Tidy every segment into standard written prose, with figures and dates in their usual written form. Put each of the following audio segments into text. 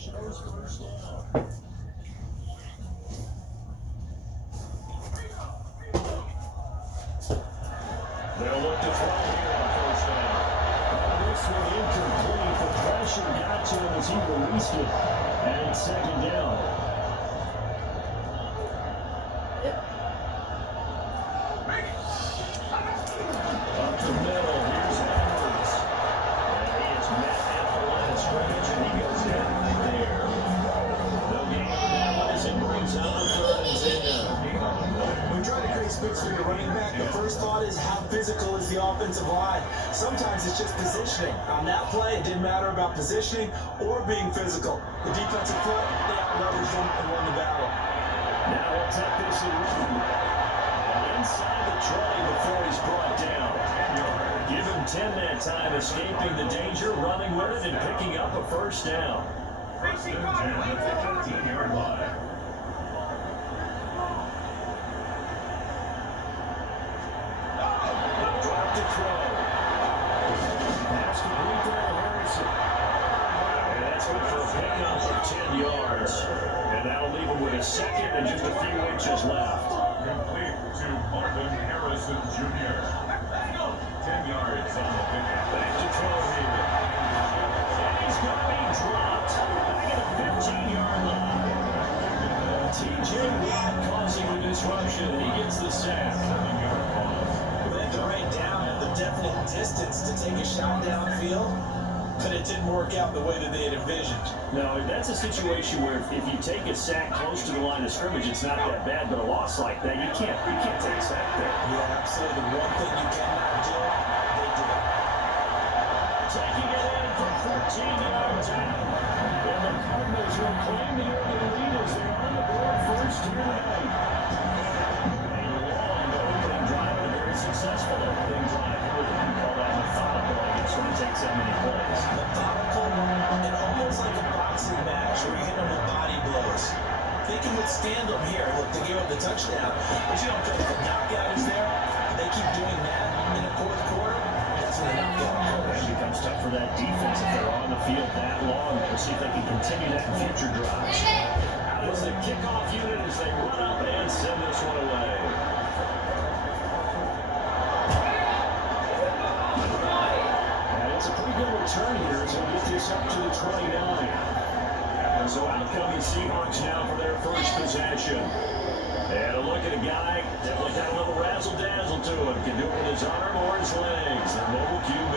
They'll look to throw here on first down. This one incomplete. The pressure got to him as he released it. And it's second down. Up the middle, here's Edwards. And he is met at the line of scrimmage, and he goes down there. No gain on that one as it brings on third and 10. When you try to create space for your running back, the first thought is how physical is the offensive line. Sometimes it's just positioning. On that play, it didn't matter about positioning or being physical. The defensive front, they out-leveraged them and won the battle. Now we'll take this and run. And inside the 20 before he's brought down. Give him 10 that time, escaping the danger, running with it, and picking up a first down. First and 10 at the 15-yard line. Drop to throw. Pass complete to Harrison. And that's good for a pickup of 10 yards. And that'll leave him with a second and just a few inches left. Complete to Marvin Harrison Jr. 10 yards on the pickup. Back to throw here. And he's going to be dropped. Back at the 15-yard line. T.J. Watt causing the disruption. He gets the sack. 7-yard pause. They had to break down at the definite distance to take a shot downfield, but it didn't work out the way that they had envisioned. No, that's a situation where if you take a sack close to the line of scrimmage, it's not that bad, but a loss like that, you can't take a sack there. Yeah, absolutely. The one thing you cannot do, they did. Taking it in from 14 yards out. And the Cardinals will claim the early lead as they're on the board first here tonight. A long opening drive and a very successful opening drive. What would you call that? Methodical, I guess, when it takes that many plays. Methodical and almost like a boxing match where you hit them with body blows. They can withstand them here. Look, they gave up the touchdown, but you don't think the knockout is there. They keep doing that in the fourth quarter. That's when the knockout occurs. It becomes tough for that defense if they're on the field that long. We'll see if they can continue that in future drives. Out is the kickoff unit as they run up and send this one away. And it's a pretty good return here as we get this up to the 29. And so out come the Seahawks now for their first possession. And a look at a guy, definitely got a little razzle-dazzle to him. Can do it with his arm or his legs. Their mobile QB.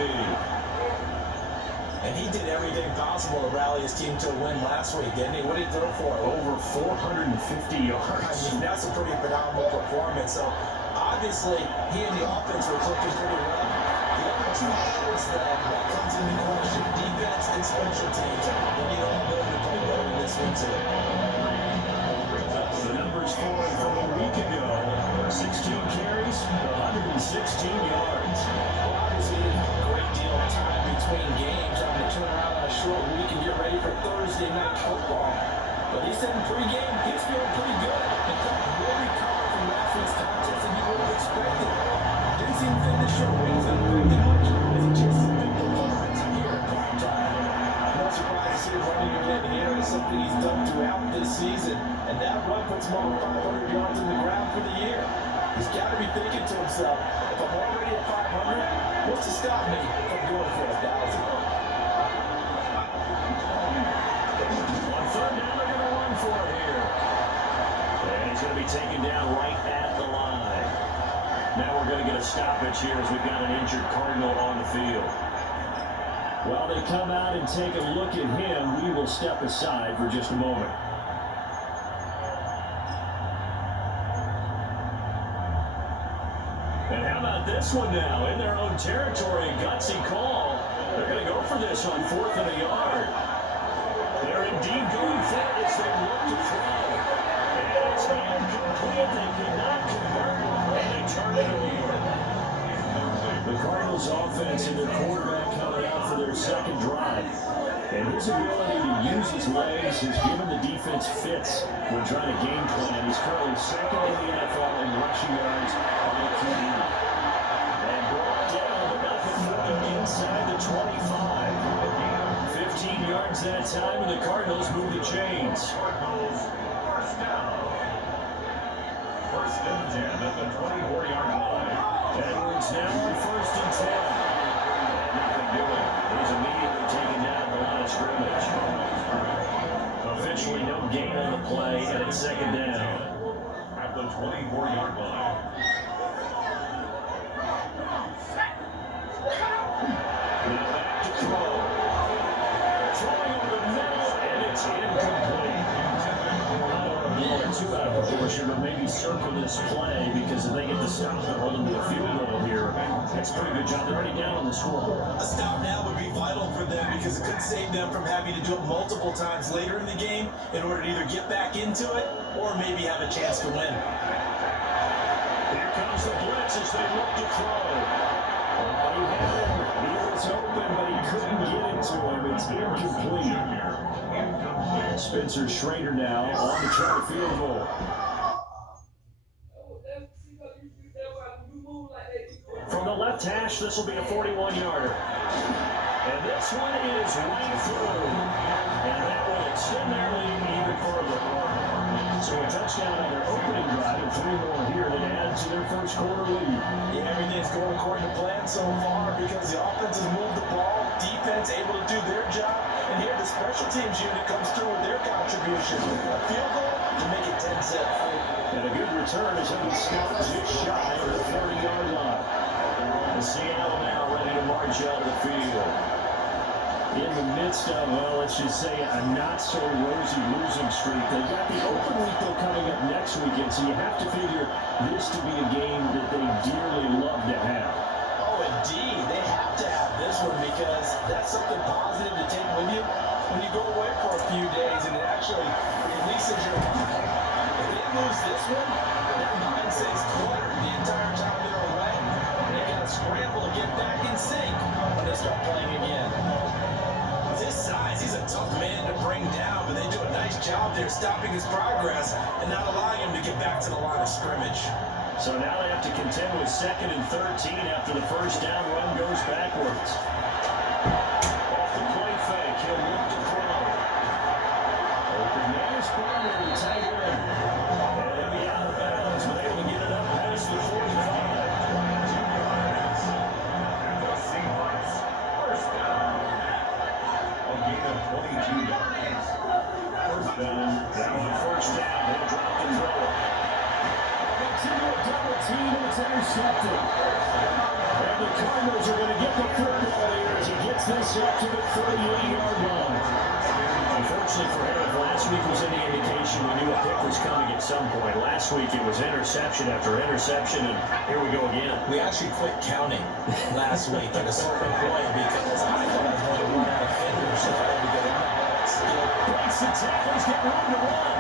And he did everything possible to rally his team to a win last week, didn't he? What did he throw for? Over 450 yards. I mean, that's a pretty phenomenal performance. So, obviously, he and the offense were clicking pretty well. The other two things that comes into question, defense and special teams. They need all of them to play better in this one, too. The numbers for him from a week ago. 16 carries, 116 yards. Well, obviously, a great deal of time between games having to turn around on a short week and get ready for Thursday night football. But he said in pregame, he was feeling pretty good. In fact, more recovered from last week's contest than he would have expected. Didn't seem to think the short week was unaffected much as he just big performance here at prime time. No surprise to see him running again here. It's something he's done throughout this season. And that run puts him over 500 yards on the ground for the year. He's got to be thinking to himself, if I'm already at 500, what's to stop me from going for 1,000? On third down, they're going to run for it here. And he's going to be taken down right at the line. Now we're going to get a stoppage here as we've got an injured Cardinal on the field. While they come out and take a look at him, we will step aside for just a moment. And how about this one now? In their own territory, gutsy call. They're going to go for this on 4th and a yard. They're indeed going for it as they look to throw. And it's incomplete. They could not convert, and they turn it over. The Cardinals offense and their quarterback coming out for their second drive. And his ability to use his legs has given the defense fits when trying to game plan. He's currently second in the NFL in rushing yards on the QB. And brought down, but not before inside the 25. 15 15 yards that time, and the Cardinals move the chains. Cardinals, first down. First and 10 at the 24-yard line. Edwards now on first and 10. Nothing doing. He's immediately taken down the line of scrimmage. Officially no gain on the play, and it's second down. At the 24-yard line. Now back to throw. Throwing over the middle, and it's incomplete. I don't want to blow it too out of proportion, but maybe circle this play, because if they get the stop, they're holding to a field goal here. That's a pretty good job. They're already down on the scoreboard. A stop now would be vital for them because it could save them from having to do it multiple times later in the game in order to either get back into it or maybe have a chance to win. Here comes the blitz as they look to throw. He had it. He was open, but he couldn't get it to him. It's incomplete. Spencer Schrader now on to try the field goal. From the left hash, this will be a 41-yarder. And this one is right through. And that will extend their lead even further. So a touchdown on their opening drive and 3 more here to add to their first quarter lead. Yeah, everything's going according to plan so far because the offense has moved the ball, defense able to do their job, and here the special teams unit comes through with their contribution. A field goal to make it 10-7. And a good return as he stops just shy of the 30-yard line. And Seattle now ready to march out of the field. In the midst of, well, let's just say a not-so-rosy losing streak. They've got the open week, though, coming up next weekend, so you have to figure this to be a game that they dearly love to have. Oh, indeed. They have to have this one because that's something positive to take with you when you go away for a few days, and it actually releases your mind. If they lose this one, their mind stays cluttered the entire time they're away, and they got to scramble to get back in sync when they start playing again. With his size, he's a tough man to bring down, but they do a nice job there stopping his progress and not allowing him to get back to the line of scrimmage. So now they have to contend with 2nd and 13 after the first down run goes backwards. Off the play fake, he'll look to throw. Open man is Barner, tight end. And he'll be out of bounds, but able to get it up past the 45. First down. A gain of 22 yards. First down. Now on first down, he'll drop the throw. Into a double team, and it's intercepted. And the Cardinals are going to get the football here as he gets this up to the 38-yard line. Unfortunately for him, last week was any indication we knew a pick was coming at some point. Last week it was interception after interception, and here we go again. We actually quit counting last week at a certain point because I thought I was going to run out of fingers if I ever get out. Breaks the tackles, get room to run.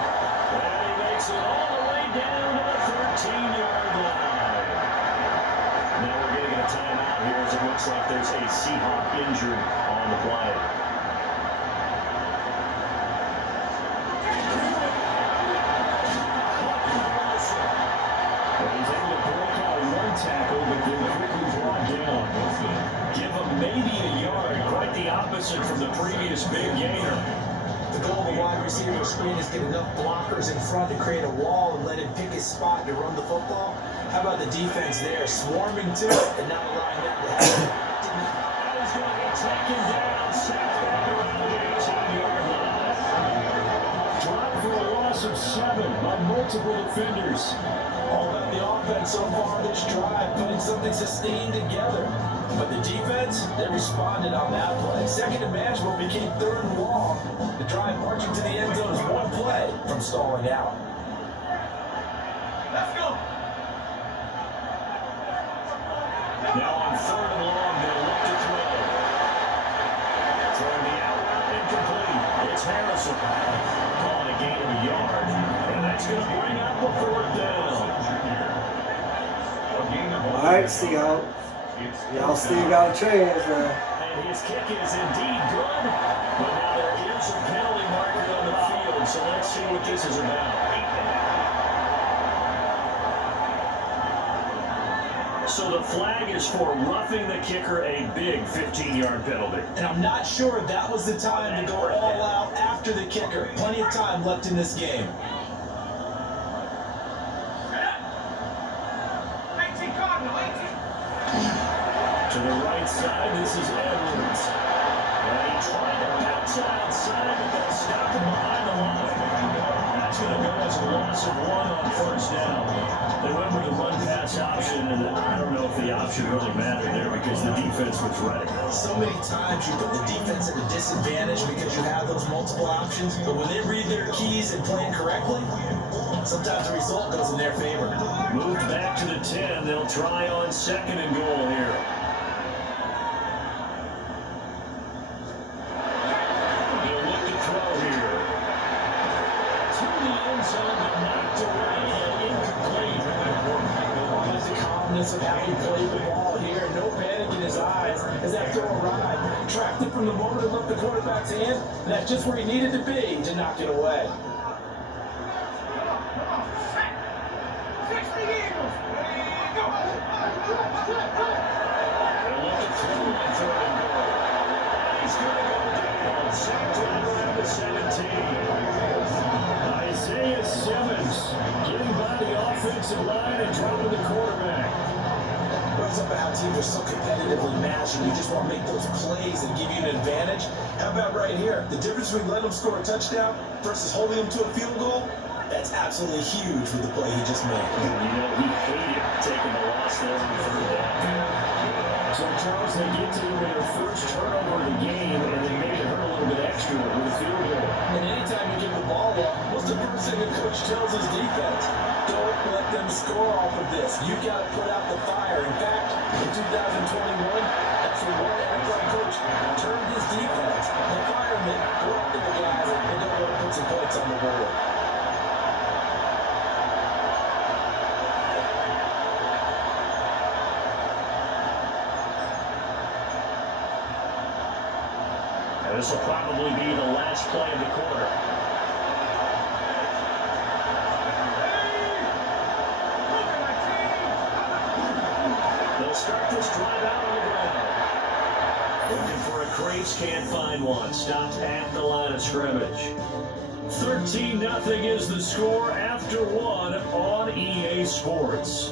And he makes it all the way down to the 13-yard line. Now we're getting a timeout here as it looks like there's a Seahawk injured on the play. He's able to break out one tackle, but then quickly brought down. Give him maybe a yard. Quite the opposite from the previous big gainer. The goal of the wide receiver screen is get enough blockers in front to create a wall and let him pick his spot to run the football. How about the defense there, swarming to it and not allowing that to happen? That is going to be taken down, sacked back around the 18-yard line. Dropped for a loss of 7 by multiple defenders. All about the offense so far this drive, putting something sustained together. But the defense, they responded on that play. Second and manageable became 3rd and long. The drive marching to the end zone is one play from stalling out. Let's go. Now on 3rd and long, they'll look to throw. Throwing the out route incomplete. It's Harrison. Calling a gain of a yard. And that's going to bring up the 4th down. All right, Seahawks. Y'all still got a chance, man. And his kick is indeed good. But now there is a penalty marker on the field. So let's see what this is about. So the flag is for roughing the kicker, a big 15-yard penalty. And I'm not sure that was the time to go all out after the kicker. Plenty of time left in this game. To the right side, this is Edwards. And he tried to bounce it outside, but they stopped him behind the line. That's going to go as a loss of 1 on first down. They went with the run-pass option, and I don't know if the option really mattered there because the defense was ready. So many times you put the defense at a disadvantage because you have those multiple options, but when they read their keys and plan correctly, sometimes the result goes in their favor. Moved back to the 10. They'll try on 2nd and goal here. They'll look to throw here. To the end zone, but knocked away and incomplete. Just the calmness of how he played the ball here. No panic in his eyes as that throw arrived. Tracked it from the moment it left the quarterback's hand, and that's just where he needed to be to knock it away. Isaiah Simmons getting by the offensive line and dropping the quarterback. Brings up how teams are so competitively matched and you just want to make those plays and give you an advantage. How about right here? The difference between letting them score a touchdown versus holding them to a field goal? That's absolutely huge with the play he just made. You know, he hated taking the loss there on 3rd down. So, Charles, they get to their first turnover of the game, and they made it hurt a little bit extra with a field goal. And anytime you give the ball up, what's the first thing the coach tells his defense? Don't let them score off of this. You've got to put out the fire. In fact, in 2021, that's when one NFL coach turned his defense. The firemen go after the guys and don't let them put some points on the board. This will probably be the last play of the quarter. They'll start this drive out on the ground. Looking for a crease, can't find one. Stopped at the line of scrimmage. 13-0 is the score after 1 on EA Sports.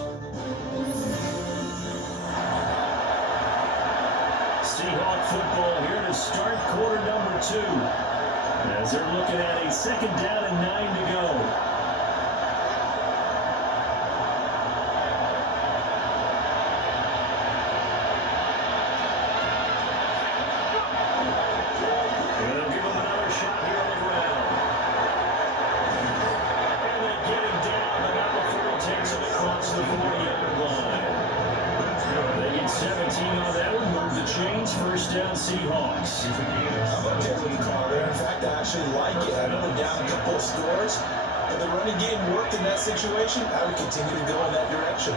Seahawk football here to start quarter number 2. As they're looking at a 2nd down and 9 to go. And they'll give him another shot here on the ground. And they get him down, but not before he takes it across the 40-yard line. They get 17 on that one. Move the chains. First down, Seahawks. I'm okay with the call there. In fact, I actually like it. I know they're down a couple of scores, but the running game worked in that situation. I would continue to go in that direction.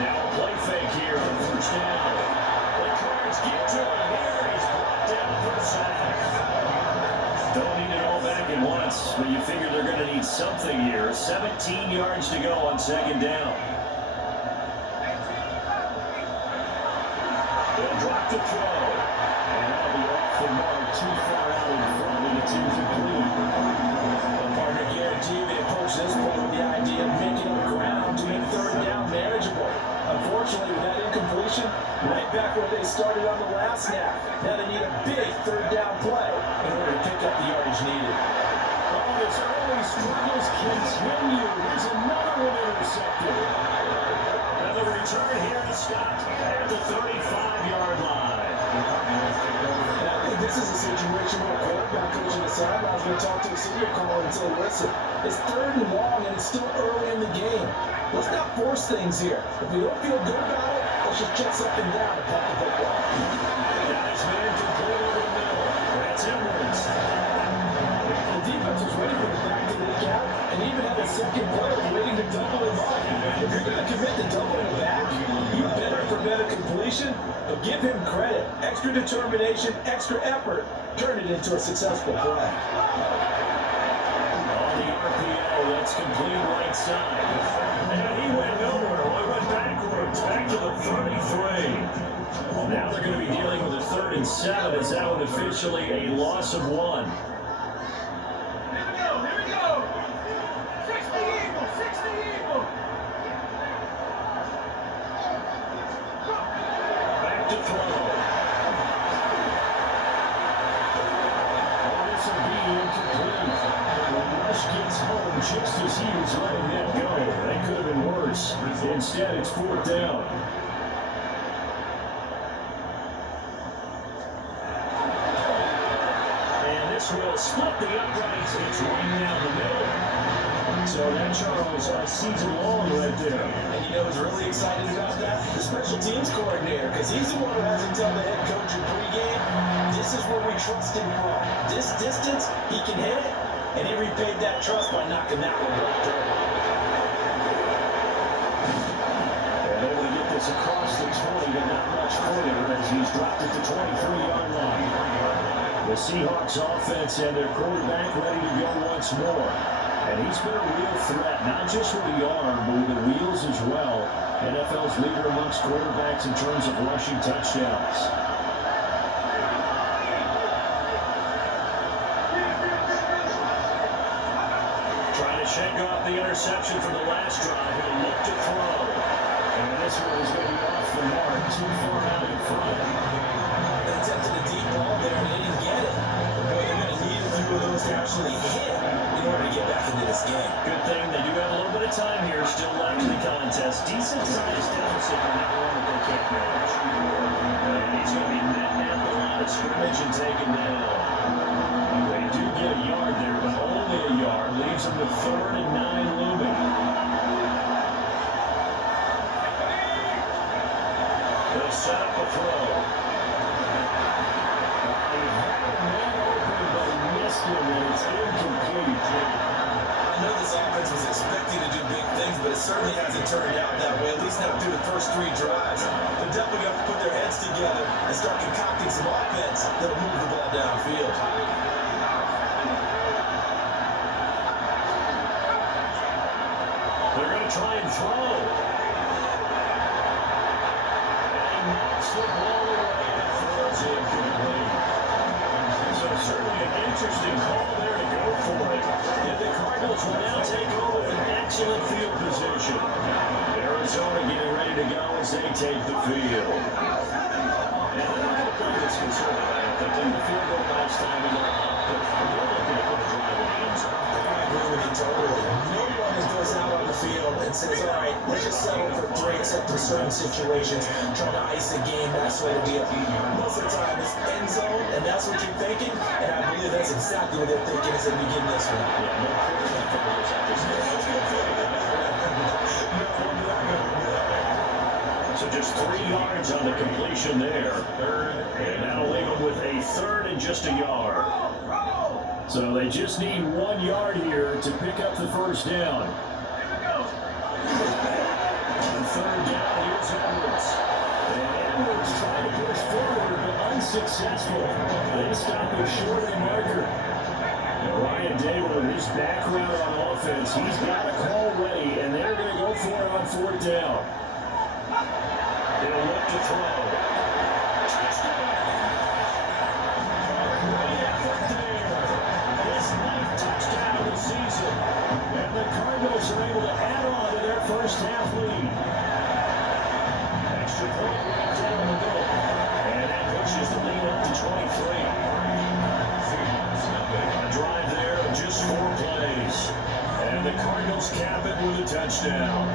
Now a play fake here on first down. The Cards get to him here. He's brought down for a sack. Don't need it all back at once, but you figure they're going to need something here. 17 yards to go on 2nd down. They'll drop the throw. And that'll be off the mark, too far out in front, and it's incomplete. The partner guarantee they approach this point with the idea of making up ground to make 3rd down manageable. Unfortunately, with that incompletion, right back where they started on the last snap. Now they need a big 3rd down play in order to pick up the yardage needed. Oh, his early struggles continue. Here's another one intercepted. And the return here is stopped at the 35-yard line. And I think this is a situation where a quarterback coach on the sideline is going to talk to a senior caller and say, listen, it's 3rd and long and it's still early in the game. Let's not force things here. If we don't feel good about it, let's just check something down and punt the football. Nice man, complete over the middle. That's Edwards. The defense was ready for the back to leak out and even had a second player waiting to double him up. If you're going to commit to doubling him back, you better prevent a completion, but give him credit. Extra determination, extra effort, turn it into a successful play. Oh, the RPO. That's complete right side. And he went nowhere. Well, he went backwards, back to the 33. Well, now they're going to be dealing with a 3rd and 7 as that one officially a loss of 1. Here we go. 60 Eagles, 60 Eagles. Back to throw. This will be incomplete. Rush gets home just as he was letting that go. That could have been worse. Instead, it's 4th down. And this will split the uprights. It's right down the middle. So that, Charles, season long right there. And you know who's really excited about that? The special teams coordinator, because he's the one who has to tell the head coach in pregame, this is where we trust him from. This distance, he can hit it, and he repaid that trust by knocking that one right through. And able to get this across the 20, but not much further as he's dropped it to 23-yard line. The Seahawks offense and their quarterback ready to go once more. And he's been a real threat, not just with the arm, but with the wheels as well. NFL's leader amongst quarterbacks in terms of rushing touchdowns. Trying to shake off the interception from the last drive. He'll look to throw. And this one is going to be off the mark, too far out in front. They attempted a deep ball there, and they didn't get it. But boy, they're going to need a few of those to actually hit in order to get back into this game. Good thing they do have a little bit of time here still left in the contest. Decent sized deficit on that one that they can't manage. And he's going to be netting out the line of scrimmage and taken down. They do get a yard there, but only a yard. Leaves them with 3rd and 9 looming. They'll set up a throw. He had a man open, but he missed him, and it's incomplete. I know this offense was expecting to do big things, but it certainly hasn't turned out that way, at least not through the first 3 drives. They're definitely going to put their heads together and start concocting some offense that'll move the ball downfield. They're going to try and throw. And he knocks the ball away and throws it incomplete. So certainly an interesting call there to go for it. And the Cardinals will now take over with excellent field position. Arizona getting ready to go as they take the field. And they're not going to play this conservative. I don't think they the field goal last time in the but they're looking to put a drive in the end zone. I agree with you totally. No one that goes out on the field and says, all right, let's just settle for 3 except for certain situations, trying to ice a game, that sort of deal. Most of the time it's end zone, and that's what you're thinking, and I believe that's exactly what they're thinking as they begin this one. Yeah, no quarterback fumbles out this game. So just 3 yards on the completion there. And that'll leave them with a 3rd and just a yard. So they just need 1 yard here to pick up the first down. On 3rd down, here's Edwards. And Edwards trying to push forward, but unsuccessful. They stop it short of the marker. And Ryan Day, with his background on offense, he's got a call ready, and they're going to go for it on 4th down. They'll look to throw. Touchdown! Great effort there. His 9th touchdown of the season. And the Cardinals are able to add on to their first half lead. Extra point right down the middle. And that pushes the lead up to 23. A drive there of just 4 plays. And the Cardinals cap it with a touchdown.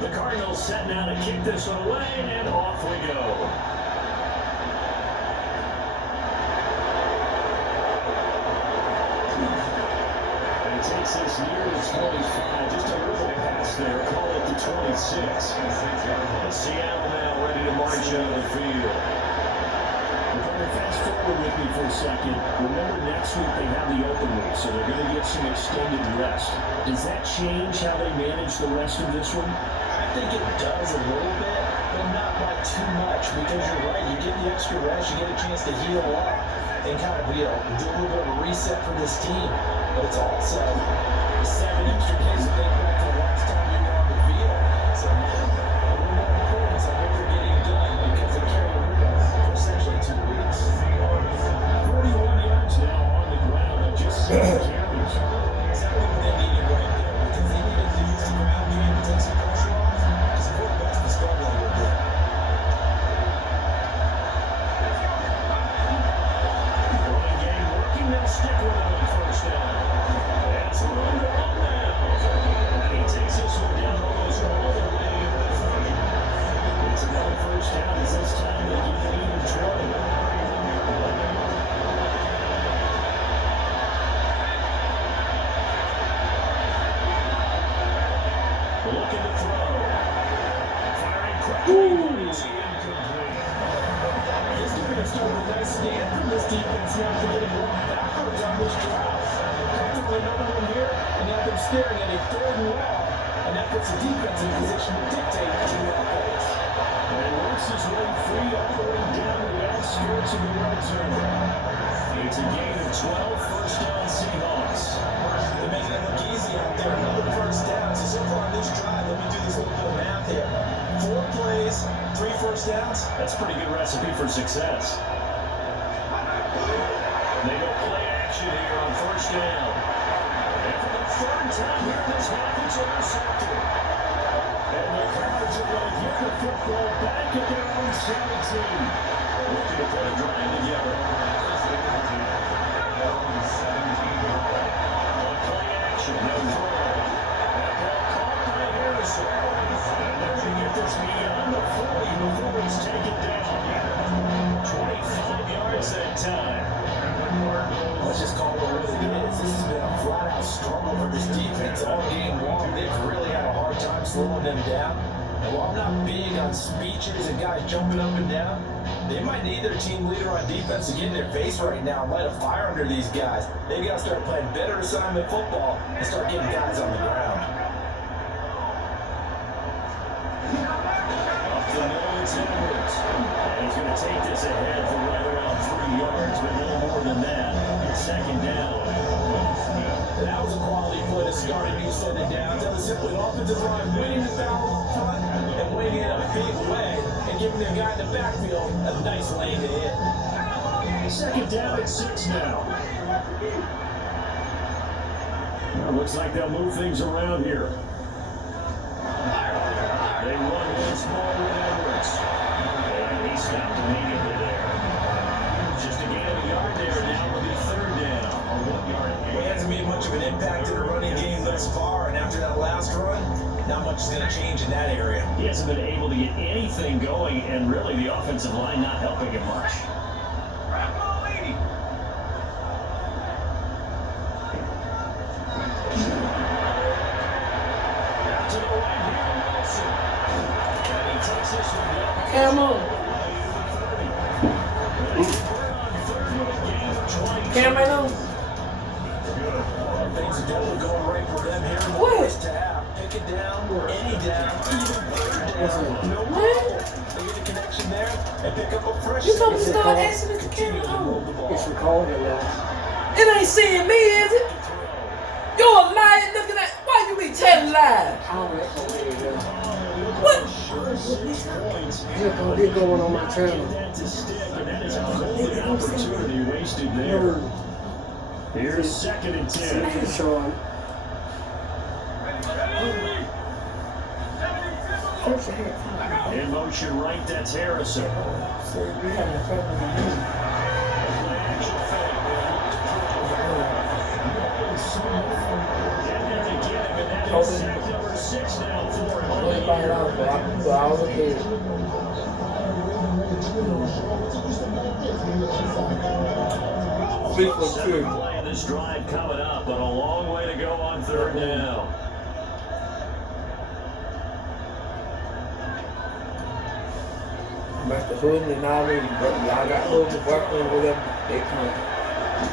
The Cardinals set now to kick this one away, and off we go. And he takes this near the 25, just a little pass there, call it the 26. And Seattle now ready to march out of the field. Fast forward with me for a second. Remember, next week they have the open week, so they're going to get some extended rest. Does that change how they manage the rest of this one? I think it does a little bit, but not by too much, because you're right. You get the extra rest, you get a chance to heal up and kind of, do a little bit of a reset for this team. But it's also 7 extra days to think back to the last time you were on the field. So, a little more importance on what they're getting done because they carry a rhythm for essentially 2 weeks. 41 yards now on the ground and just 7 carries. Exactly what they needed right there because they needed to use the ground game to take some pressure off because the quarterback's been struggling a little bit. Running game working, they'll stick with it on first down. That's a run to run now. And he takes this one down almost all the way to the 30. It's another first down as this time they get an even 20. Looking to throw. Firing quickly. It's incomplete. This is going to start with a nice stand from this defense now to getting one backwards on this drive. Comfortably another one here, and now they're staring at a 3rd and long, and that puts the defense in position to dictate to the offense. And works his way free all the way down to the outskirts of the red zone. It's a gain of 12, first down Seahawks. They're making it look easy out there. Another first down. So simple on this drive. Let me do this little bit of math here. 4 plays, 3 first downs. That's a pretty good recipe for success. They go play action here on first down. And for the 3rd time here this half, it's intercepted. And the Cards are going to get the football back at their own 17. Looking to put a drive together. On play action, no throw. That ball caught by Harrison. And they're going to get this beyond the 40 before he's taken down. 25 yards that time. Let's just call it what it is. This has been a flat-out struggle for this defense all game long. They've really had a hard time slowing them down. And while I'm not big on speeches and guys jumping up and down, they might need their team leader on defense to get in their face right now and light a fire under these guys. They've got to start playing better assignment football and start getting guys on the ground. Up the middle, it's Edwards. And he's going to take this ahead for right around 3 yards, but no more than that. It's 2nd down. That was a quality play to start a new set of downs. That was simply an offensive line winning the battle up front and winning it in a big way and giving their guy in the backfield a nice lane to hit. 2nd down at 6 now. Well, looks like they'll move things around here. They run once more with Edwards. And he stopped immediately there. Just a gain of a yard there. Now will be 3rd down. Or 1 yard. Well, he hasn't made much of an impact in the running game thus far, and after that last run, not much is going to change in that area. He hasn't been able to get anything going, and really the offensive line not helping him much. Out to the right here, Wilson. And he takes this one down. Come on. Cameron. Things are definitely going right for them here in the What? first half. Pick it down, any down, even third down. No What? They get a connection there and pick up a fresh You told me to second. start asking Mr. Continue to Cameron. move the ball. It's recorded now. It ain't seeing me, is it? You're a liar looking at. Why you be telling lies? I don't know. What? They're going on my channel. That's a stick, and that is a golden opportunity wasted there. Here's 2nd and 10. Sean. In motion right, that's Harrison. So we having a problem with him. And there to get him, and that is sack number 6 now for him. I was okay. Second play of this drive coming up, but a long way to go on 3rd down. Mr. Hood and all them, but y'all got Hood to work on whatever they come.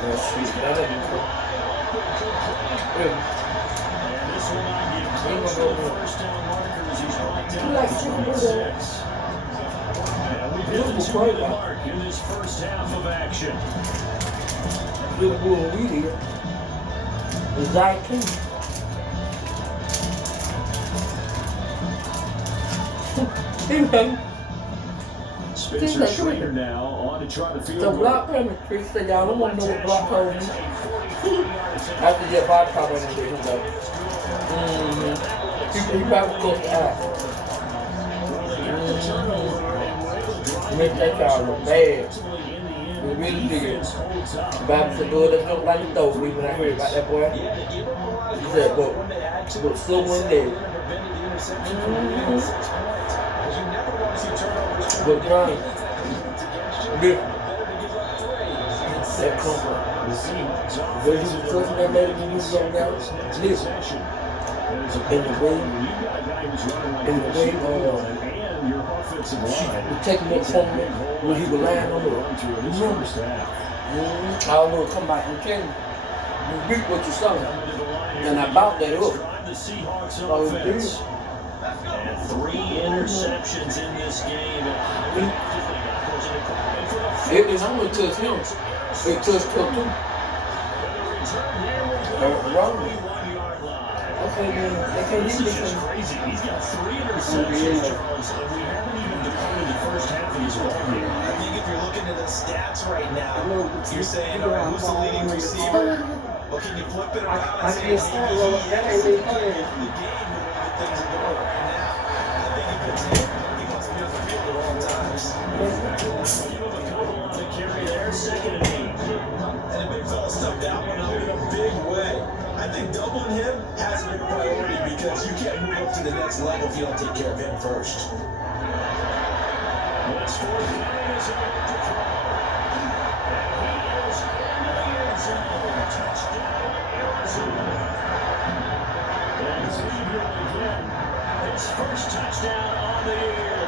Well, shit, none of them come. And this will not get close to the first down markers. He's right down at 26. And we've hit the 2 the mark in this first half of action. Good bull we did. Exactly. Spencer Schrader now on to try to field The goal. block coming. Chris said y'all don't want to know what block hole is. After your body pop on there, he's like, he probably close the eye. Make that y'all look bad. We really did. Bobby said, "Boy, that look like a dog." When I heard about that boy, he said, "But so one day." But John, that comfort. Where he was trusting that lady when he was on down, listen. In the way, she was taking that from me when he was lying on the road. Remember? I don't know, come back and tell you. You reap what you sow. And I bought that up. Oh, dude. And 3 interceptions in this game. It only touched him. It touched Cook too. Wrong. Okay, then they can't This hit is me. just crazy. He's got 3 interceptions, Charles, and we haven't even declared the first half of his ball game. I think if you're looking at the stats right now, you're saying, all right, who's the leading receiver? Well, can you flip it around and say, he is the game when things are going right now? I think if it's him, he wants to be on the field at all times. You have a couple on the carry there, 2nd and 8. And the big fella stuffed that one up in a big way. I think doubling him has to be a priority because you can't move up to the next level if you don't take care of him first. West 4th and 9 is about to throw. And he is into the end zone. Touchdown, Arizona. And Cleveland again. His first touchdown on the year.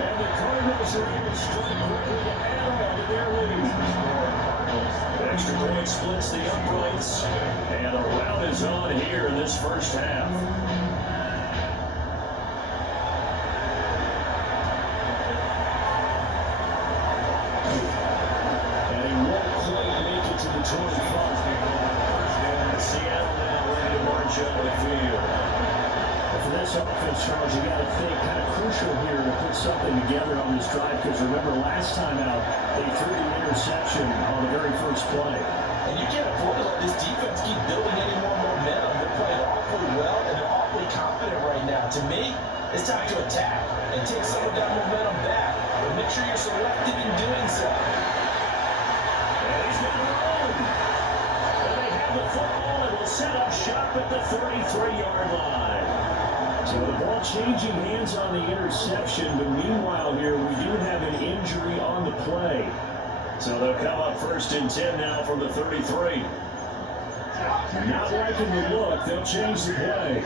And the Cardinals are able to strike quickly to add on to their lead. Extra point splits the uprights. And a rout is on here in this first half. And he won't quite make it to the 25. Seattle now ready to march out of the field. For this offense, Charles, you got to think kind of crucial here to put something together on this drive because remember last time out they threw the interception on the very first play. And you can't afford to let this defense keep building any more momentum. They're playing awfully well and they're awfully confident right now. To me, it's time to attack and take some of that momentum back. But make sure you're selective in doing so. And he's going to run. And they have the football and will set up shop at the 33-yard line. So the ball changing hands on the interception, but meanwhile here we do have an injury on the play. So they'll come up 1st and 10 now from the 33. Not liking the look, they'll change the play.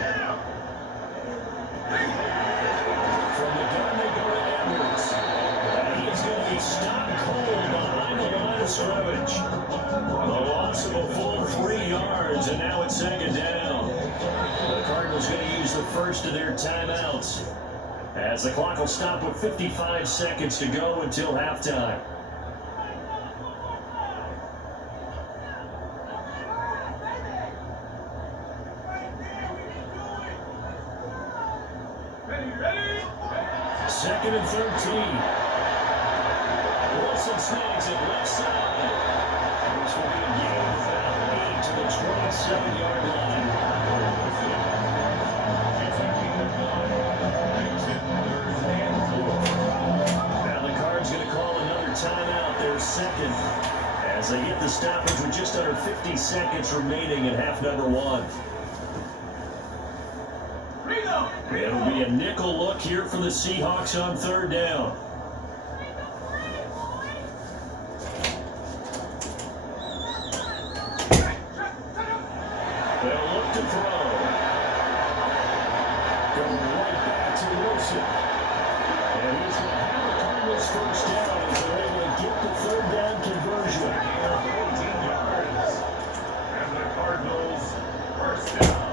From the gun they go to Edwards. And he's going to be stopped cold behind the line of scrimmage. The loss of a full 3 yards, and now it's 2nd down. The Cardinals going to use the first of their timeouts as the clock will stop with 55 seconds to go until halftime. Ready? 2nd and 13. Wilson snags it left side. This will be a gain of about 8 to the 27-yard line. Now the Cards going to call another timeout, their 2nd, as they get the stoppage with just under 50 seconds remaining in half number 1. It'll be a nickel look here for the Seahawks on 3rd down. They'll look to throw. Going right back to Wilson. And he's going to have the Cardinals first down as they're able to get the 3rd down conversion. 14 yards. And the Cardinals first down.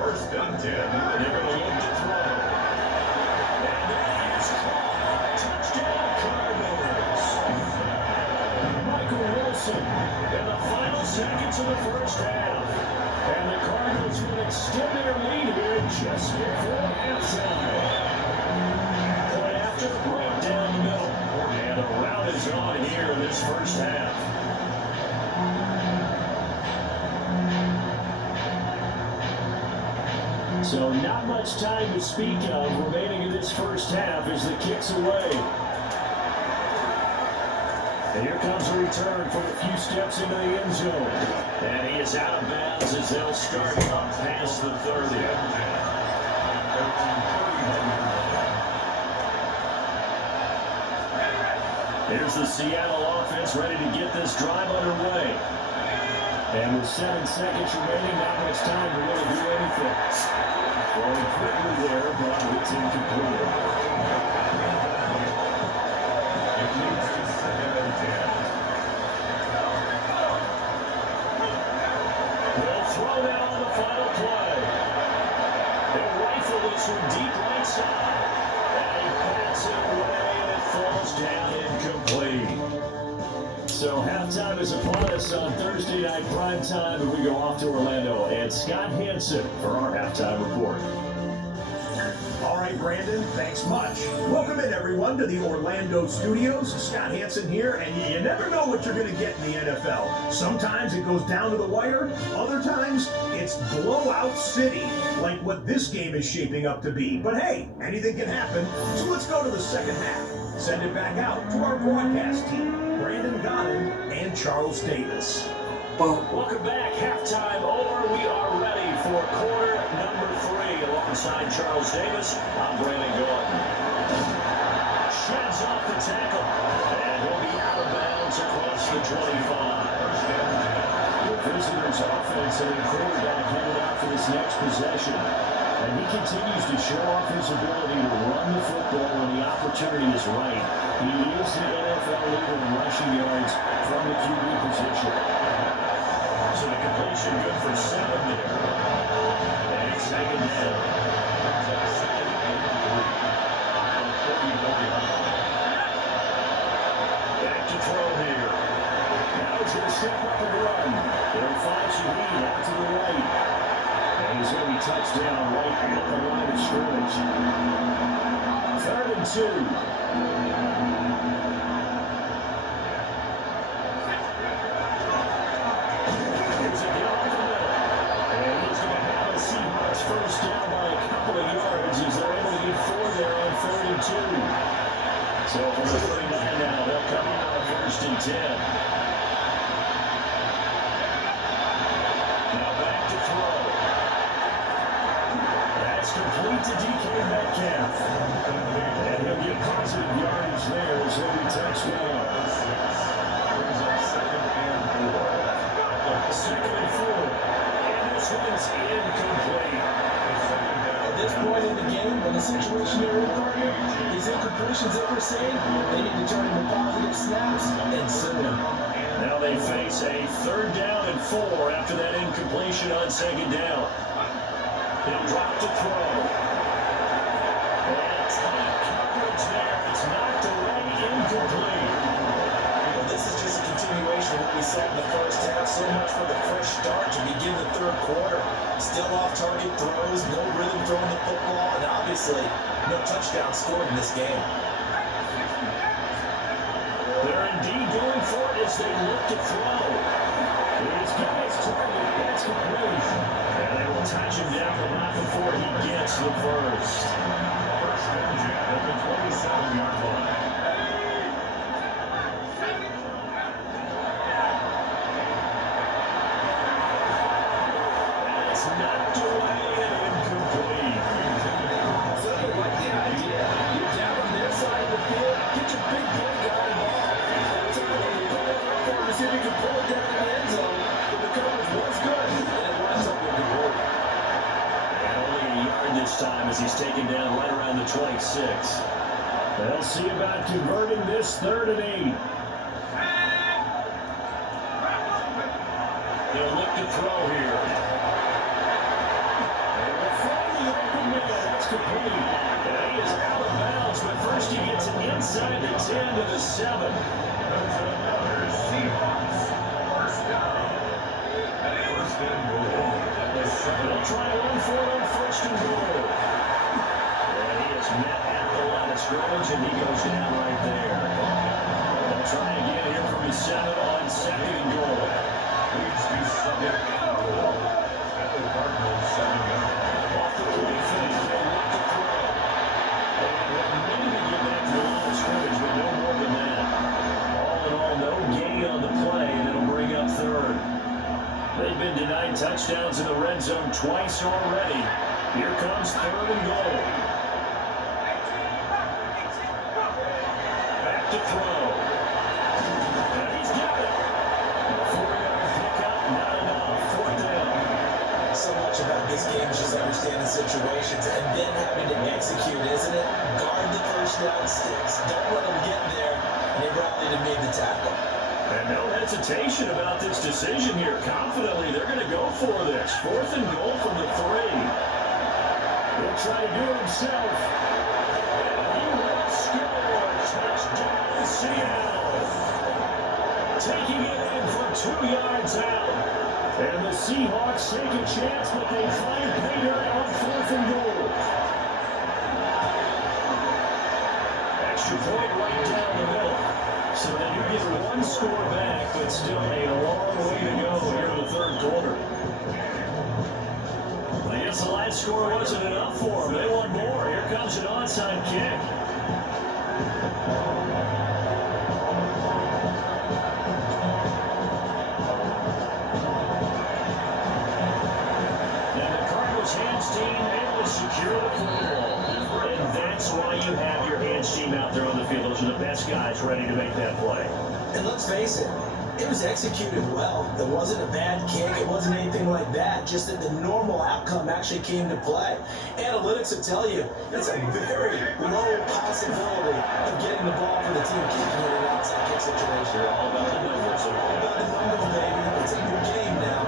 1st and 10. They're going to look to throw. And that is first half. So not much time to speak of remaining in this first half as the kick's away. And here comes a return from a few steps into the end zone. And he is out of bounds as they'll start up past the 30. Here's the Seattle offense ready to get this drive underway. And with 7 seconds remaining, not much time to really do anything. Going quickly there, but it's incomplete. It leads to 2nd and 10. They'll throw now on the final play. They'll rifle this one deep right side. And he bats it away, and it falls down incomplete. So halftime is upon us on Thursday night primetime, and we go off to Orlando. And Scott Hanson for our halftime report. All right, Brandon, thanks much. Welcome in, everyone, to the Orlando studios. Scott Hanson here, and you never know what you're going to get in the NFL. Sometimes it goes down to the wire. Other times, it's blowout city, like what this game is shaping up to be. But hey, anything can happen, so let's go to the second half. Send it back out to our broadcast team, Brandon Godden and Charles Davis. Welcome back. Halftime over. We are ready for quarter number 3. Alongside Charles Davis, I'm Brandon Gordon. Sheds off the tackle, and he'll be out of bounds across the 25. The visitors' offense and quarterback headed out for this next possession. And he continues to show off his ability to run the football when the opportunity is right. He is the NFL leader in rushing yards from the QB position. So the completion good for 7 there. And it's 2nd down. Back to throw here. Now he's going to step up and run. They'll find Shaheed out to the right. And he's going to be touchdown right at the line of scrimmage. 3rd and 2. Here's a deal up the middle. And he's going to have a Seahawks first down by a couple of yards as they're able to get 4 there on 3rd and 2. So from the 39 now, they'll come out on 1st and 10. Now back to throw. That's complete to DK Metcalf. And he'll get positive yardage there as he'll be touchdown. Brings up 2nd and 4. 2nd and 4. And this one's incomplete. At this point in the game, when the situation they're in, partner, these incompletions that we're seeing, they need to turn into positive snaps and soon. Now they face a 3rd down and 4 after that incompletion on 2nd down. He'll drop to throw. And tight coverage there. It's knocked away, incomplete. Well, this is just a continuation of what we said in the first half. So much for the fresh start to begin the 3rd quarter. Still off-target throws, no rhythm throwing the football, and obviously no touchdown scored in this game. They're indeed going for it as they look to throw. These guys target. That's complete. And they will touch him down the line before he gets the first. 1st and 10 at the 27-yard line. That's knocked away and incomplete. So you like the idea. You're down on their side of the field, get your big play guy involved. Every time you put it up for him to see if he can pull it down in the end zone, but the coverage was good, and it winds up with the goal. And only a yard this time as he's taken down right around the 26. They'll see about converting this 3rd and 8. They'll look to throw here. And they'll find the open man. That's complete. And he is out of bounds, but first he gets it inside the 10 to the 7. That's another Seahawks first down. 1st and goal. They'll try one for it on 1st and goal. And he is met at the line of scrimmage, and he goes down right there. They'll try again here from the 7 on 2nd and goal. Leads to second and goal. At the Cardinals 7-yard. Off the play fake, they look to throw. And maybe get back to the line of scrimmage, but no more than that. All in all, no gain on the play, and it'll bring up 3rd. They've been denied touchdowns in the red zone twice already. Here comes 3rd and goal. Back to throw. And he's got it. 4-yard pickup, not enough. 4th down. So much about this game is just understanding situations and then having to execute, isn't it? Guard the first down sticks. Don't let them get there. And they rallied and made the tackle. And no hesitation about this decision here. Confidently, they're going to go for this. 4th and goal from the 3. He'll try to do it himself. And he will score. Touchdown, Seattle. Taking it in for 2 yards out. And the Seahawks take a chance, but they find pay dirt on 4th and goal. Extra point right down the middle. So then you get 1 score back, but still a long way to go here in the 3rd quarter. I guess the last score wasn't enough for them. They want more. Here comes an onside kick. And the Cardinals hands team able to secure the football. And that's why you have your hands team out there on the field. Those are the best guys ready to make that play. And let's face it, it was executed well. It wasn't a bad kick. It wasn't anything like that. Just that the normal outcome actually came to play. Analytics will tell you it's a very low possibility of getting the ball for the team kicking in an outside kick situation. All about the numbers. All about the numbers, baby. It's a new game now.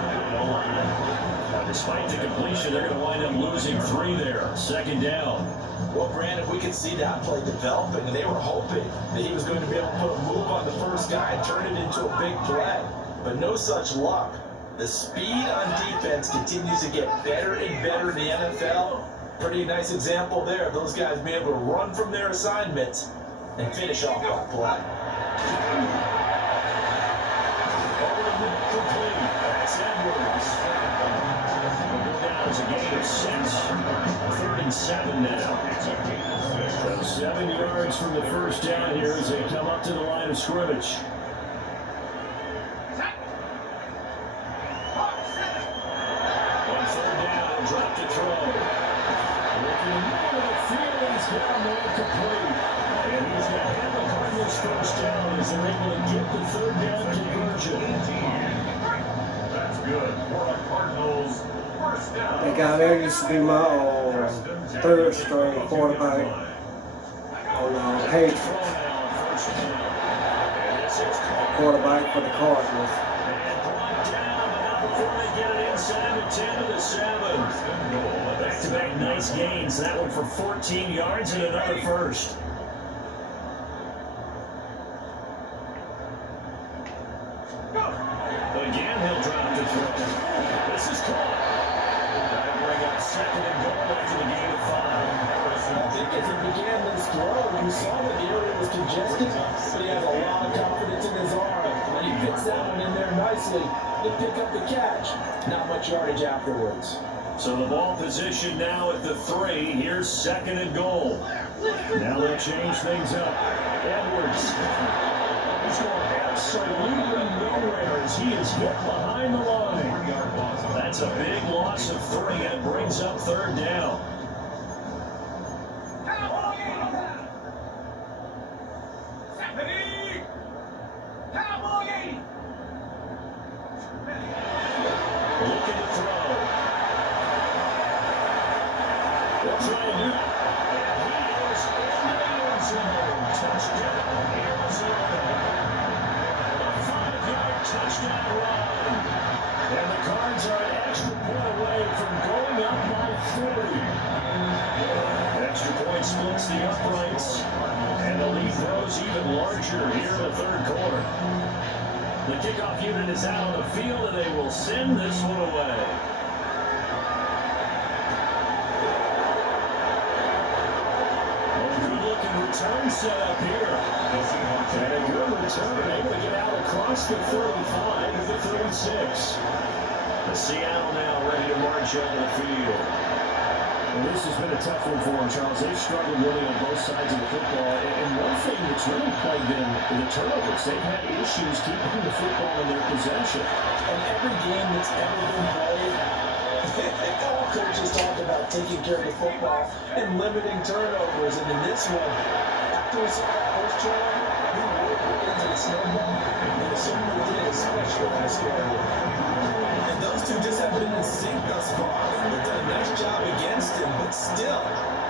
Despite the completion, they're going to wind up losing 3 there. 2nd down. Well, Brandon, we could see that play developing, and they were hoping that he was going to be able to put a move on the first guy and turn it into a big play. But no such luck. The speed on defense continues to get better and better in the NFL. Pretty nice example there of those guys being able to run from their assignments and finish off that play. That's Edwards. Down as a gain of 6. 3rd and 7 now. So 7 yards from the first down here as they come up to the line of scrimmage. On 3rd down, drop to throw. Looking in the middle of the field, he's down there complete. And he's going to have the Cardinals first down as they're able to get the 3rd down conversion. That's good for the Cardinals. First down. That guy there used to be my 3rd string quarterback on Patriots. Quarterback for the Cardinals. Before they get it inside the 10 to the 7. Back-to-back nice gains. That one for 14 yards and another first. Again, he'll drop to throw. This is caught. That'll bring up 2nd and goal after the gain of 5. I think as he began this throw, you saw that the area was congested, but he has a lot of confidence in his arm, and he fits that one in there nicely. They pick up the catch. Not much yardage afterwards. So the ball position now at the 3. Here's 2nd and goal. Now they'll change things up. Edwards. He's going absolutely nowhere as he is hit behind the line. That's a big loss of 3, and it brings up 3rd down. Looking to throw. They'll try to do it. And he is in the end zone. Touchdown, Arizona. A 5-yard touchdown run. And the Cards are an extra point away from going up by 30. Extra point splits the uprights. And the lead grows even larger here in the 3rd quarter. The kickoff unit is out on the field, and they will send this one away. Good-looking return set up here. And a good return, able to get out across the 35 to the 36. The Seattle now ready to march out the field. Well, this has been a tough one for them, Charles. They've struggled really on both sides of the football. And one thing that's really plagued them, the turnovers. They've had issues keeping the football in their possession. And every game that's ever been played, all coaches talk about taking care of the football and limiting turnovers. And in this one, after we saw that first turnover, we really into the snowball. And it certainly did, especially when it scored. And those two just haven't been in sync thus far. They've done a nice job against him, but still,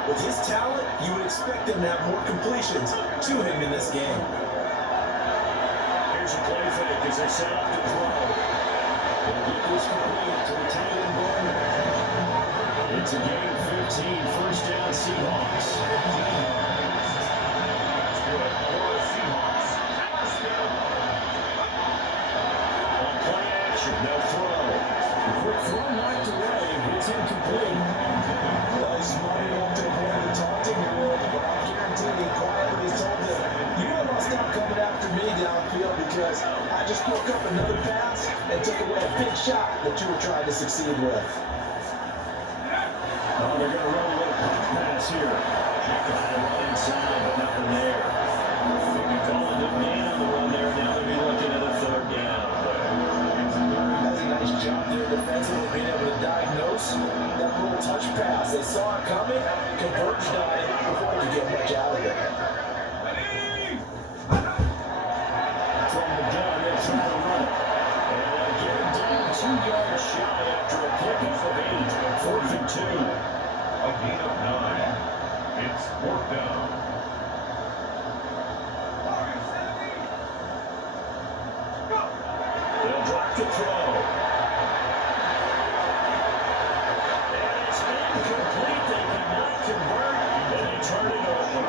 with his talent, you would expect him to have more completions to him in this game. Here's a play fake as they set up to throw. They'll get this complete to the tight end Gardner. It's a gain 15, first down Seahawks. On play action, no throw. Quick throw knocked away, it's incomplete. Well, he's smart enough to avoid the taunting rule, but I guarantee he quietly told them, you better not stop coming after me downfield because I just broke up another pass and took away a big shot that you were trying to succeed with. Oh, they're going to run a little pass here. Inside, but nothing there. Calling the man on the run there. Now they'll be looking at a third down. That's a nice job there defensively, being able to diagnose that little touch pass. They saw it coming, converged on it before they could get much out of it. From the gun, they try to run it. And they'll get it down 2 yards shy after a pickup of 8. 4th and 2. A gain of 9. It's 4th down. They'll drop the throw. And it's incomplete. They cannot convert. And they turn it over.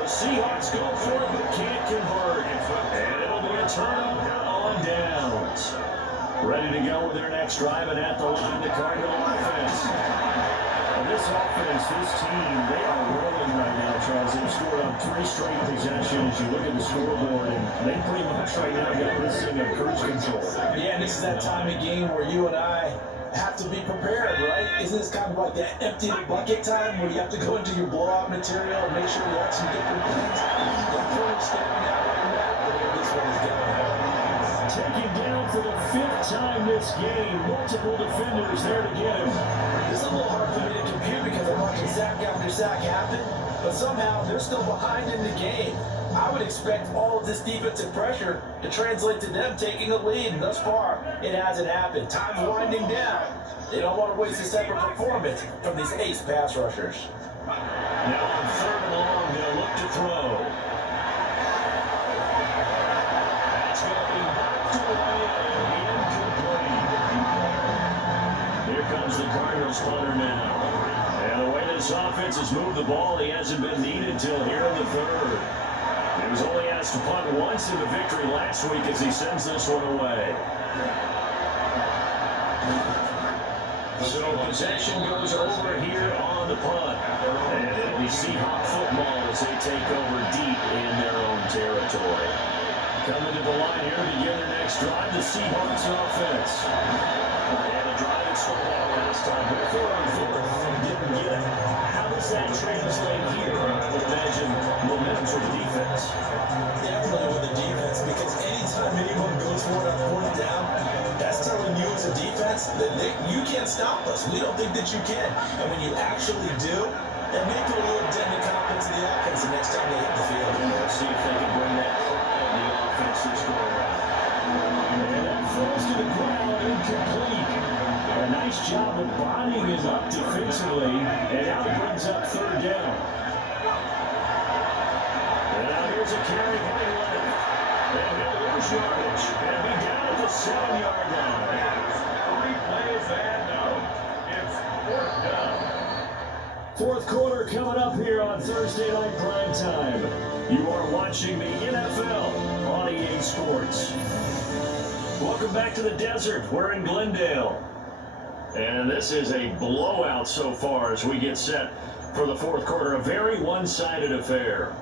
The Seahawks go for it, but can't convert. And it'll be a turnover on downs. Ready to go with their next drive, and at the line, the Cardinal offense. This offense, this team, they are rolling right now, Charles. They've scored on 3 straight possessions. You look at the scoreboard, and they pretty much right now got this thing under cruise control. Yeah, and this is that time of game where you and I have to be prepared, right? Isn't this kind of like that empty the bucket time where you have to go into your blowout material and make sure you actually get your points? They're pretty staring out right now, but this one is going. Taken down for the 5th time this game. Multiple defenders there to get him. This is a little hard for me to compute because I'm watching sack after sack happen, but somehow they're still behind in the game. I would expect all of this defensive pressure to translate to them taking a lead, and thus far, it hasn't happened. Time's winding down. They don't want to waste a type of performance from these ace pass rushers. Now on 3rd and long, they'll look to throw. That's going to be knocked away and incomplete. Here comes the Cardinals punter now. And the way this offense has moved the ball, he hasn't been needed till here in the 3rd. He was only asked to punt once in the victory last week as he sends this one away. So possession goes over here on the punt. And it'll be Seahawk football as they take over deep in their own territory. Coming to the line here to begin their next drive, the Seahawks offense. And a drive that started out last time, but 4 on 4th, didn't get it. How does that translate here? I would imagine momentum for the defense. Definitely with the defense, because anytime anyone goes for it on 4th down, that's telling you as a defense that you can't stop us. We don't think that you can. And when you actually do, it may put a little dent in the confidence of the offense the next time they hit the field. Let's see if they can bring that in the offense this go around. And that throws to the ground, incomplete. A nice job of bodying him up defensively, and now it brings up 3rd down. And now here's a carry by Leonard. And he'll lose yardage and be down at the 7-yard line. 3 plays and out. It's 4th down. 4th quarter coming up here on Thursday Night Prime Time. You are watching the NFL on EA Sports. Welcome back to the desert. We're in Glendale. And this is a blowout so far as we get set for the fourth quarter. A very one-sided affair.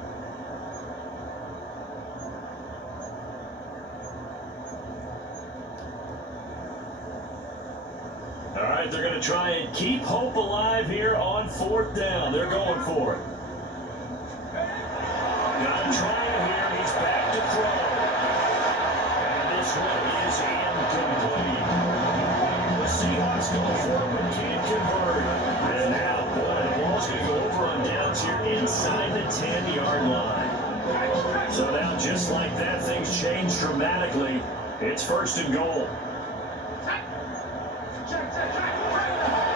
All right, they're going to try and keep hope alive here on fourth down. They're going for it. Got to try it here. He's back to throw. And this one is incomplete. The Seahawks go for it but can't convert. And now, boy, the ball's going to go over on downs here inside the 10-yard line. So now, just like that, things change dramatically. It's first and goal.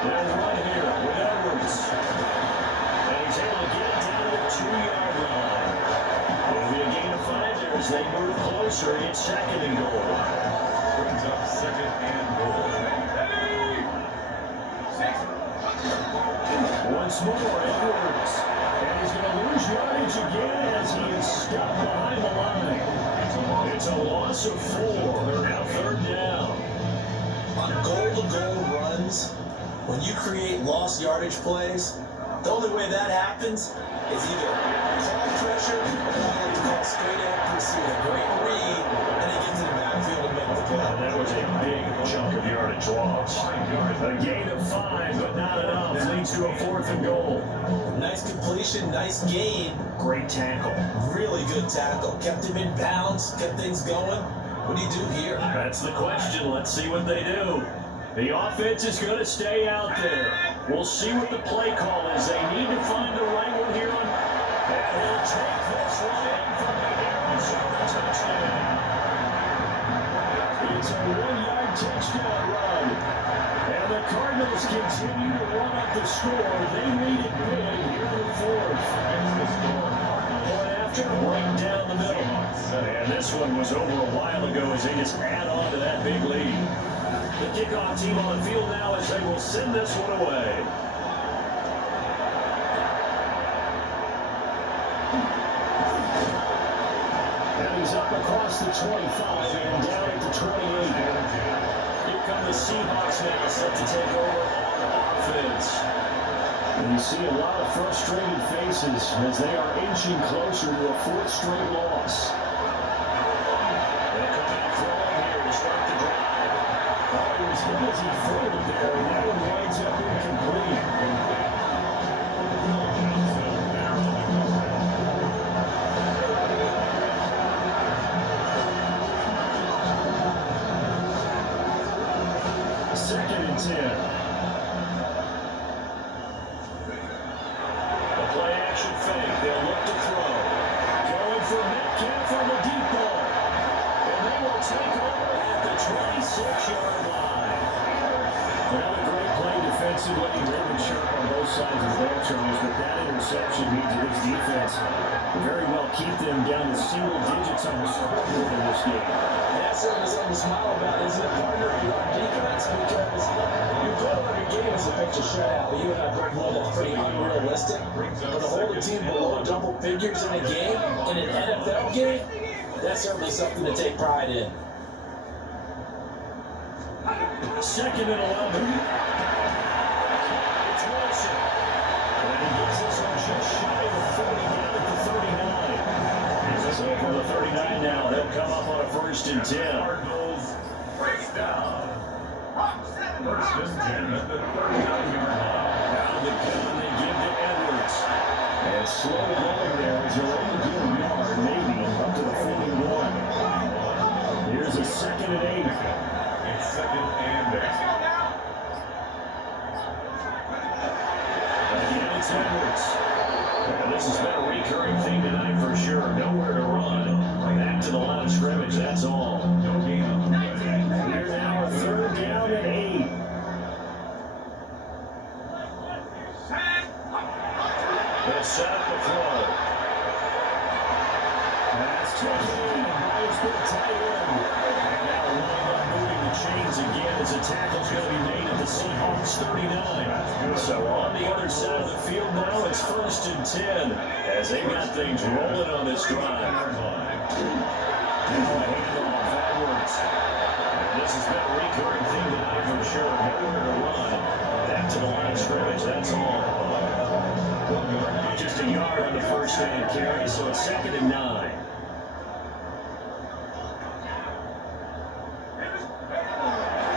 They'll run here with Edwards. And he's able to get it down to the 2-yard line. It'll be a gain of 5 there as they move closer. It's second and goal. Brings up second and goal. Once more, Edwards. And he's going to lose yardage again as he is stuck behind the line. It's a loss of 4. Now third down. On goal-to-goal runs, when you create lost yardage plays, the only way that happens is either call pressure or I like to call straight accuracy, a great read, and they get to the backfield and make the play. That was a big chunk of yardage loss. A gain of 5, but not enough. Leads to a fourth and goal. Nice completion, nice gain. Great tackle. Really good tackle. Kept him in bounds, kept things going. What do you do here? That's the question. Let's see what they do. The offense is going to stay out there. We'll see what the play call is. They need to find the right one here on. And he'll take this one in for the Arizona touchdown. It's a 1-yard touchdown run. And the Cardinals continue to run up the score. They lead it big here in the fourth. Point after, right down the middle. And this one was over a while ago as they just add on to that big lead. The kickoff team on the field now as they will send this one away. And he's up across the 25 and down at the 28. Here come the Seahawks now set to take over on offense. And you see a lot of frustrated faces as they are inching closer to a fourth straight loss. They'll come out throwing here to start the drive. Oh, he was good as he threw it there, and that one winds up incomplete. Second and 10. The play action fake. They'll look to throw. Going for Metcalf on the deep ball. And they will take over at the 26-yard line. Another great play defensively. Really sharp on both sides of their turnovers, but that interception means that this defense will very well keep them down to single digits on the scoreboard in this game. That's certainly something to smile about, isn't it, partner, your defense? Because your goal of your game is to pitch a shutout. You and I both know that's pretty unrealistic. But to hold a team below double figures in a game, in an NFL game, that's certainly something to take pride in. Second and 11. It's Wilson. And he gets this one just shy of 40 down at the 39. So for the 39 now, they'll come up on a first and 10. Cardinals breaks down. First and 10 at the 39-yard line. Now the gun they give to Edwards. And slow going there as they'll only give a yard, maybe, up to the 41. Here's a second and 8. It's second and 8. Again, it's Edwards. And this has been a recurring theme tonight for sure. Nowhere to run. Back to the line of scrimmage, that's all. We're now a third down and 8. They'll set up the throw. That's taken. Myers put a tight end. And now wind up moving the chains again as a tackle's going to be made at the Seahawks 39. So on the other side of the field now, it's first and 10 as they got things rolling on this drive. Handoff, Edwards. And this has been a recurring theme tonight for sure. Nowhere to run. Back to the line of scrimmage, that's all. Just a yard on the first down carry, so it's 2nd and 9.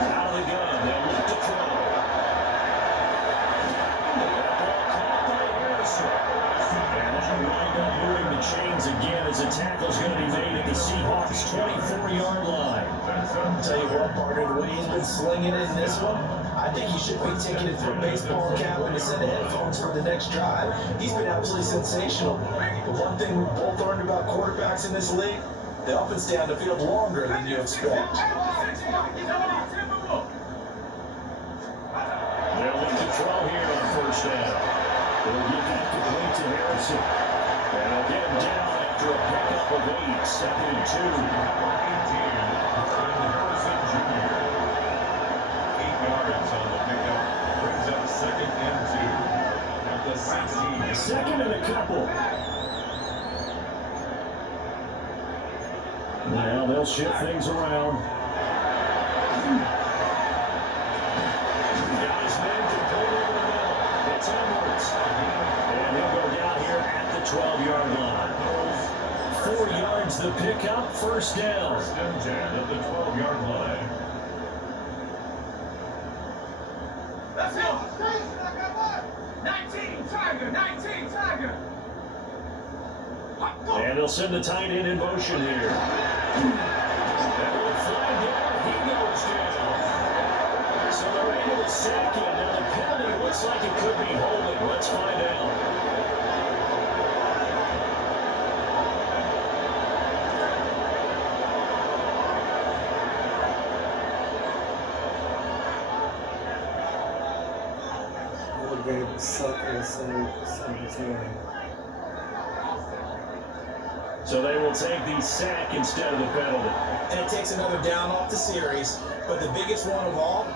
Out of the gun, they'll look to throw. And that'll wind up moving the chains again as a tackle's going to be made at the Seahawks' 24-yard line. I'll tell you what, partner, the way he's been slinging it in this one, I think he should be taking it through a baseball cap and a set of headphones for the next drive. He's been absolutely sensational. But one thing we've both learned about quarterbacks in this league, they often stay on the field longer than you expect. They'll look to throw here on first down. They'll get that complete to Harrison. And they'll get him down after a pickup of 8, 2nd and 2. Harrison Jr. 8 yards on the pickup. Brings up 2nd and 2 at the 16. 2nd and a couple. Now they'll shift things around. Got his man complete over the middle. It's Edwards. And he'll go down here at the 12-yard line. 4 yards the pickup, first down. 1st and 10 at the 12-yard line. Let's go! 19 Tiger! And they'll send the tight end in motion here. That will fly down. He goes down. So they're able to sack him. Now the penalty looks like it could be holding. Let's find out. Game sucker, so So they will take the sack instead of the penalty. And it takes another down off the series. But the biggest one of all,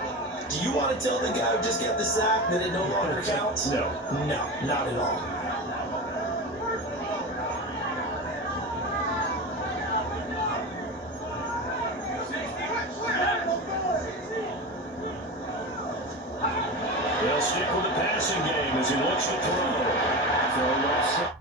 do you want to tell the guy who just got the sack that it no longer counts? No. No, not at all. They'll stick with the passing game as he looks to throw. Throw left side.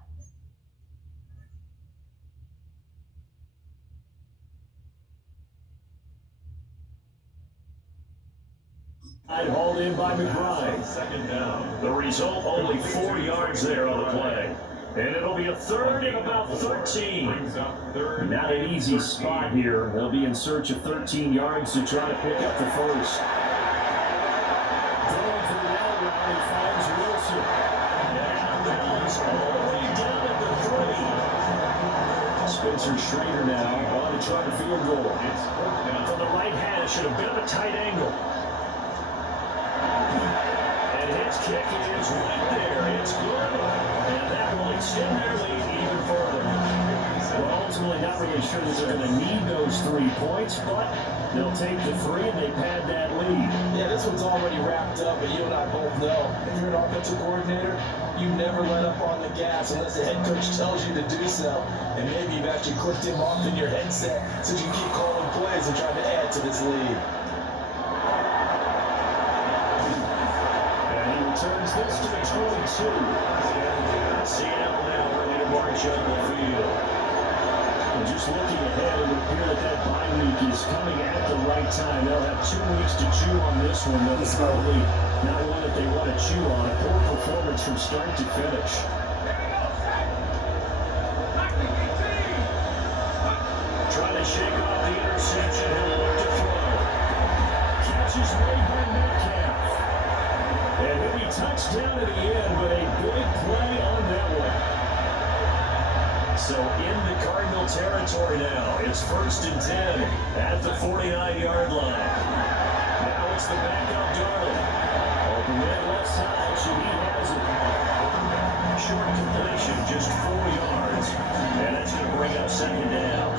Hauled in by McBride. 2nd down. The result, only 4 yards there on the play. And it'll be a 3rd and about 13. Brings up 3rd. Not an easy spot here. They'll be in search of 13 yards to try to pick up the first. Throwing for the out route, he finds Wilson. And Downs all the way down at the 3. Spencer Schrader now on to try the field goal. It's 4th down. From the right hash at a bit of a tight angle. And his kick is right there. It's good. And that will extend their lead even further. We're ultimately not really sure that they're going to need those 3 points, but they'll take the 3 and they pad that lead. Yeah, this one's already wrapped up, but you and I both know if you're an offensive coordinator, you never let up on the gas unless the head coach tells you to do so. And maybe you've actually clicked him off in your headset so you can keep calling plays and trying to add to this lead. Turns this to the 22. Seattle now ready to march on the field. And just looking ahead, it would appear that bye week is coming at the right time. They'll have 2 weeks to chew on this one. That's probably not one that they want to chew on. A poor performance from start to finish. Trying to shake off the interception. He'll look to throw. Catch is made by Metcalf. And he'll be touchdown at the end, but a big play on that one. So in the Cardinal territory now, it's 1st and 10 at the 49-yard line. Now it's the backup Darling. Open that left side, he has it. Short completion, just 4 yards. And that's going to bring up 2nd down.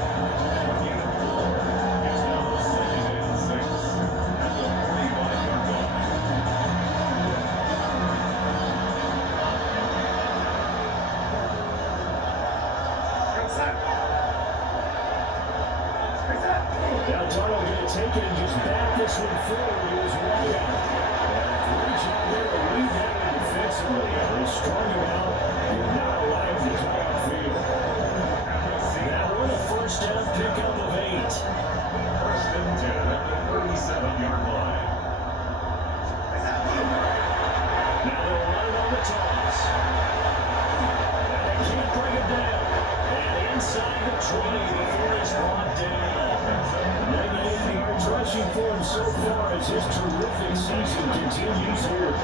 Now Darnold going to take it and just back this one forward. He was wide out. And a great job there to read that in defense defensively. They're strong enough. You're not allowed to come outfield. Now we're a first down pickup of 8. First and 10 at the 37-yard line. Now they'll run it on the toss. And they can't bring it down. And inside the 20 before he's brought down. 98 yards rushing for him so far as his terrific season continues here.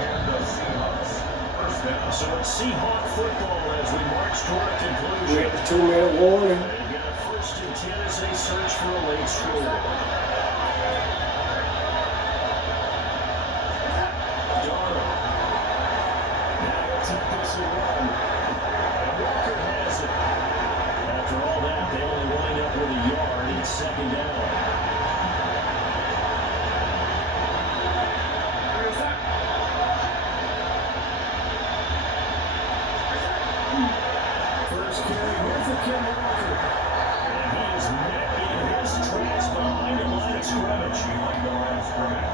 And the Seahawks. First down. So it's Seahawk football as we march toward a conclusion. We have a 2-minute warning. They've got a first and 10 as they search for a late score. Darnold. Now they'll take this and run. And Walker has it. After all that, they only wind up with a yard. It's second down. First carry here for Ken Walker. And he is met in his tracks behind the line of scrimmage. Behind the line of scrimmage.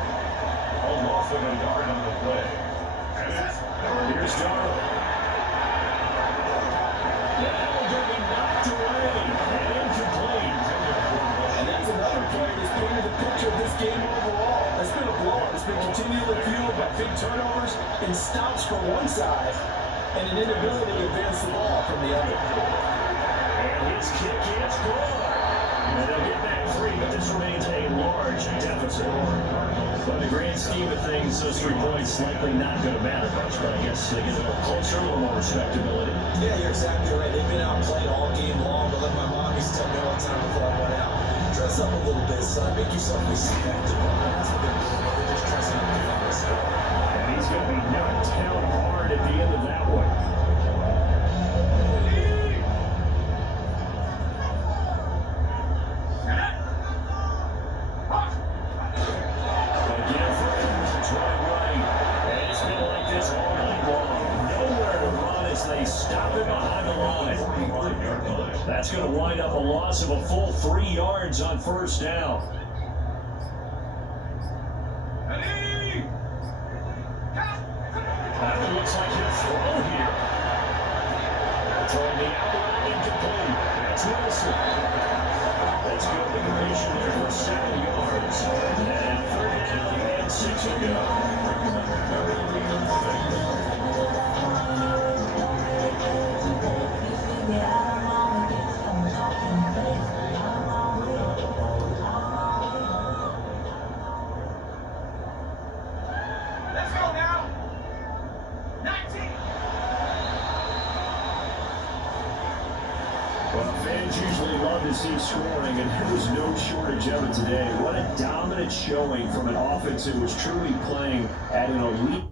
A loss of a yard on the play. And it's Here's Darnold. Now they'll be knocked away and incomplete. And that's another play that's painted the picture of this game overall. It's been a blowout. It's been continually fueled by big turnovers and stops from one side and an inability to advance the ball from the other. And his kick is good. And they'll get back 3, but this remains a large deficit. But in the grand scheme of things, those 3 points likely not going to matter much. But I guess they get a little closer, a little more respectability. Yeah, you're exactly right. They've been outplayed all game long, but like my mom used to tell me all the time before I went out, dress up a little bit, son. Make yourself respectable. And that's what they're doing. They're just dressing up the finest. And he's going to be knocked down hard at the end of that one. Again for him. Try right. And it's been like this all night long. Nowhere to run as they stop him behind the line. 41-yard line. That's going to wind up a loss of a full 3 yards on first down. That looks like he'll throw here. Throwing the outright incomplete. That's Wilson. That's good. The completion there for 7 yards. And 3rd down and 6 to go. Let's go now. 19. Well, fans usually love to see scoring, and there was no shortage of it today. What a dominant showing from an offense that was truly playing at an elite